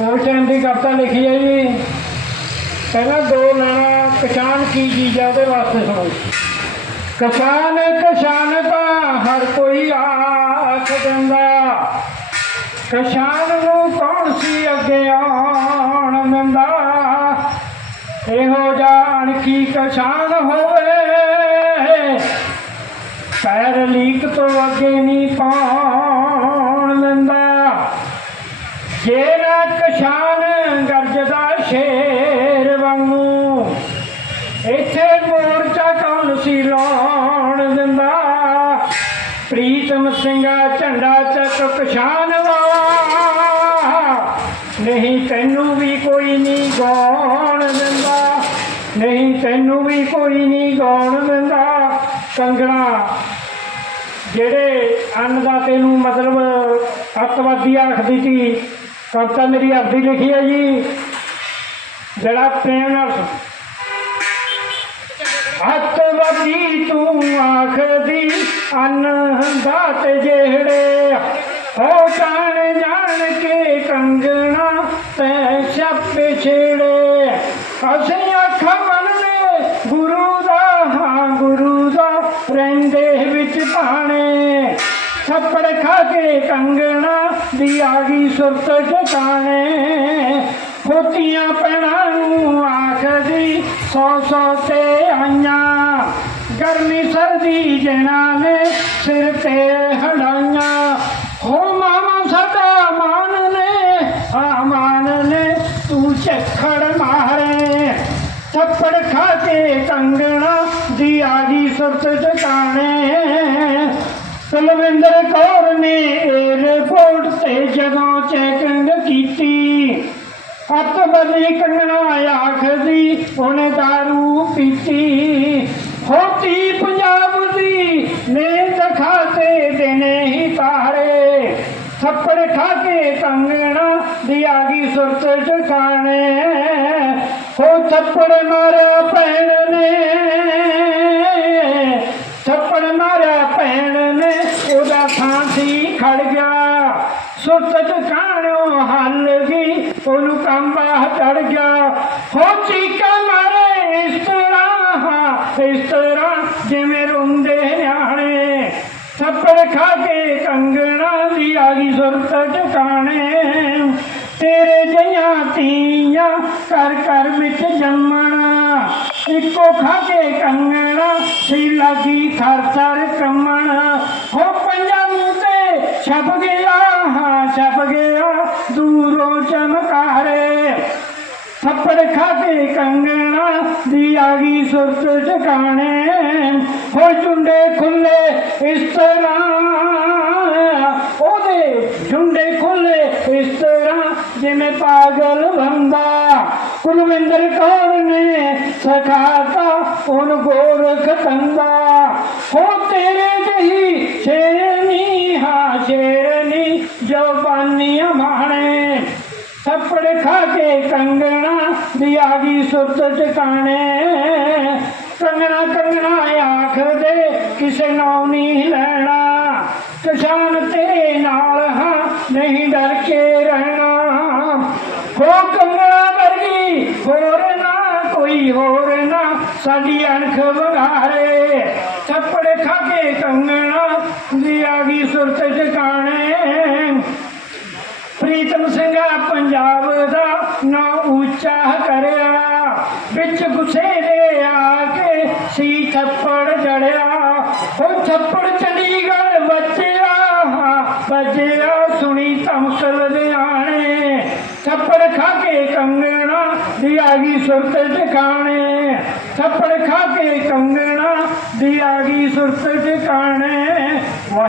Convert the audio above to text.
ਉਸ ਟਾਈਮ ਦੀ ਕਵਿਤਾ ਲਿਖੀ ਹੈ ਜੀ। ਪਹਿਲਾਂ ਦੋ ਲੈਣਾ ਕਿਸਾਨ ਕੀ ਚੀਜ਼ ਉਹਦੇ ਵਾਸਤੇ ਸੁਣੋ ਕਿਸਾਨ ਕਿਸਾਨ ਤਾਂ ਹਰ ਕੋਈ ਆਖ ਦਿੰਦਾ। ਕਿਸਾਨ ਨੂੰ ਕੌਣ ਸੀ ਅੱਗੇ ਆਉਣ ਦਿੰਦਾ? ਇਹੋ ਜਾਣ ਕੀ ਕਿਸਾਨ ਹੋਵੇ। ਪੈਰ ਲੀਕ ਤੋਂ ਅੱਗੇ ਇੱਥੇ ਮੋਰਚਾ ਕੌਣ ਸੀ ਲਾਉਣ ਦਿੰਦਾ? ਪ੍ਰੀਤਮ ਸਿੰਘਾ ਝੰਡਾ ਚੱਕ ਕਿਸਾਨ ਵਾਲਾ। ਨਹੀਂ ਤੈਨੂੰ ਵੀ ਕੋਈ ਨਹੀਂ ਗਾਉਣ ਦਿੰਦਾ। ਨਹੀਂ ਤੈਨੂੰ ਵੀ ਕੋਈ ਨਹੀਂ ਗਾਉਣ ਦਿੰਦਾ। ਕੰਗਣਾ, ਜਿਹੜੇ ਅੰਨਦਾਤੇ ਤੈਨੂੰ ਮਤਲਬ ਅੱਤਵਾਦੀ ਆਖਦੀ ਸੀ, ਕਵਿਤਾ ਮੇਰੀ ਅਰਦੀ ਲਿਖੀ ਹੈ ਜੀ। ਜਿਹੜਾ ਪ੍ਰੇਮ ਨਾਲ ਹੱਥ ਅੱਤਵਾਦੀ ਤੂੰ ਆਖਦੀ ਅੰਨਦਾਤ ਜਿਹੜੇ ਹੋ ਜਾਣ ਜਾਣ ਕੇ ਕੰਗਣਾ ਤੈ ਛੱਪੇ ਛੇੜੇ। ਅਸੀਂ ਅੱਖ ਬੰਨਦੇ ਗੁਰੂ ਦਾ, ਹਾਂ ਗੁਰੂ ਦਾ, ਰਹਿੰਦੇ ਵਿੱਚ ਪਾਣੇ ਥੱਪੜ ਖਾ ਕੇ ਕੰਗਣਾ ਦੀ ਆ ਗਈ ਸੁਰਤ ਟਿਕਾਣੇ ਹੋਤੀਆਂ ਪੈਣਾ ਨੂੰ ਆਖਦੀ, ਸੌ ਸੌ ਤੇ ਆਈਆਂ ਗਰਮੀ ਸਰਦੀ ਜਣਾ ਨੇ ਸਿਰ ਤੇ ਹੜਾਈਆਂ। ਹੋ ਮਾਮਾ ਸਾਡਾ ਮਾਨ ਨੇ, ਆ ਮਾਨ ਨੇ ਤੂੰ ਚੱਖੜ ਮਾਰੇ। ਥੱਪੜ ਖਾ ਕੇ ਕੰਗਣਾ ਦੀ ਆ ਗਈ ਸੁਰਤ ਟਿਕਾਣੇ ਕੁਲਵਿੰਦਰ ਕੌਰ ਨੇ 에어ਪੋਰਟ ਤੇ ਜਦੋਂ ਚੈਕਿੰਗ ਕੀਤੀ ਹੱਥ ਬਦਲੀ ਕੰਗਣਾ ਆਖਦੀ, ਉਹਨੇ दारू ਪੀਤੀ। ਹੋਤੀ ਪੰਜਾਬ ਦੀ ਨੇ ਦਿਖਾਤੇ ਦੇਨੇ ਹੀ ਤਾਰੇ। ਥੱਪੜ ਖਾ ਕੇ ਕੰਗਣਾ ਦੀ ਆ ਗਈ ਸੁਰਤ ਟਿਕਾਣੇ ਹੋ ਥੱਪੜ ਮਾਰਿਆ ਭੈਣ ਨੇ। ਥੱਪੜ ਮਾਰਿਆ ਭੈਣ ਨੇ, ਉਹਦਾ ਫਾਂਸੀ ਖੜ ਗਿਆ। ਸੁਰਤ ਟਿਕਾਣੋਂ ਹੱਲ ਗਈ, ਉਹਨੂੰ ਕੰਬਾ ਚੜ ਗਿਆ। ਹੋ ਚੀਕਾ ਮਾਰੇ ਇਸ ਤਰ੍ਹਾਂ ਇਸ ਤਰ੍ਹਾਂ ਜਿਵੇਂ ਰੋਂਦੇ ਨਿਆਣੇ। ਥੱਪੜ ਖਾ ਕੇ ਕੰਗਣਾ ਦੀ ਆ ਗਈ ਸੁਰਤ ਟਿਕਾਣੇ ਤੇਰੇ ਜਈਆਂ ਤੀਆਂ ਕਰ ਕਰ ਵਿੱਚ ਜੰਮਣਾ। ਇੱਕੋ ਖਾ ਕੇ ਕੰਗਣਾ ਸੀ ਲੱਗੀ ਥਰ ਥਰ ਕੰਮਣ। ਹੋ ਪੰਜਾਂ ਮੂੰਹ ਤੇ ਛਪ ਗਿਆ ਹਾਂ ਛਪ ਗਿਆ, ਦੂਰ ਥੱਪੜ ਖਾ ਕੇ ਕੰਗਣਾ ਦੀ ਆ ਗਈ ਸੁਰਤ ਟਿਕਾਣੇ ਹੋ ਚੁੰਡੇ ਖੁੱਲੇ ਇਸ ਤਰ੍ਹਾਂ। ਉਹਦੇ ਝੁੰਡੇ ਖੁੱਲੇ ਇਸ ਤਰ੍ਹਾਂ ਜਿਵੇਂ ਪਾਗਲ ਬੰਦਾ। ਕੁਲਵਿੰਦਰ ਕੌਰ ਨੇ ਸਖਾਤਾ ਉਹਨ ਗੋਰਖ ਤੰਦਾ ਹੋ ਤੇਰੇ ਜਹੀ ਸ਼ੇਰਨੀ ਹਾਂ ਸ਼ੇਰਨੀ ਜੋ ਬਾਨੀ ਮਾਣੇ। ਥੱਪੜ ਖਾ ਕੇ ਕੰਗਣਾ ਦੀ ਆ ਸੁਰਤ ਟਿਕਾਣੇ ਕੰਗਣਾ ਕੰਗਣਾ ਆਖਦੇ ਕਿਸੇ ਨੂੰ ਨਹੀਂ ਲੈਣਾ। ਕਿਸਾਨ ਤੇਰੇ ਨਾਲ ਹਾਂ, ਨਹੀਂ ਡਰ ਕੇ ਰਹਿਣਾ। ਹੋ ਕੰਗਣਾ ਵਰਗੀ, ਹੋਰ ਨਾ ਕੋਈ ਹੋਰ ਨਾ, ਸਾਡੀ ਅਣਖ ਵਗਾਰੇ ਥੱਪੜ ਖਾ ਕੇ ਕੰਗਣਾ ਦੀ ਆ ਗਈ ਸੁਰਤ ਟਿਕਾਣੇ ਪ੍ਰੀਤਮ ਸਿੰਘਾ ਪੰਜਾਬ ਦਾ ਨਾਂ ਉੱਚਾ ਕਰਿਆ, ਵਿੱਚ ਗੁੱਸੇ ਦੇ ਆ ਕੇ ਸੀ ਥੱਪੜ ਜੜਿਆ। ਉਹ ਥੱਪੜ ਚੰਡੀਗੜ੍ਹ ਬੱਚਿਆ ਬੱਜਿਆ ਸੁਣੀ ਧਮਕ ਲੁਧਿਆਣੇ ਥੱਪੜ ਖਾ ਕੇ ਕੰਗਣਾ ਦੀ ਆ ਗਈ ਸੁਰਤ ਟਿਕਾਣੇ ਥੱਪੜ ਖਾ ਕੇ ਕੰਗਣਾ ਦੀ ਆ ਗਈ ਸੁਰਤ ਟਿਕਾਣੇ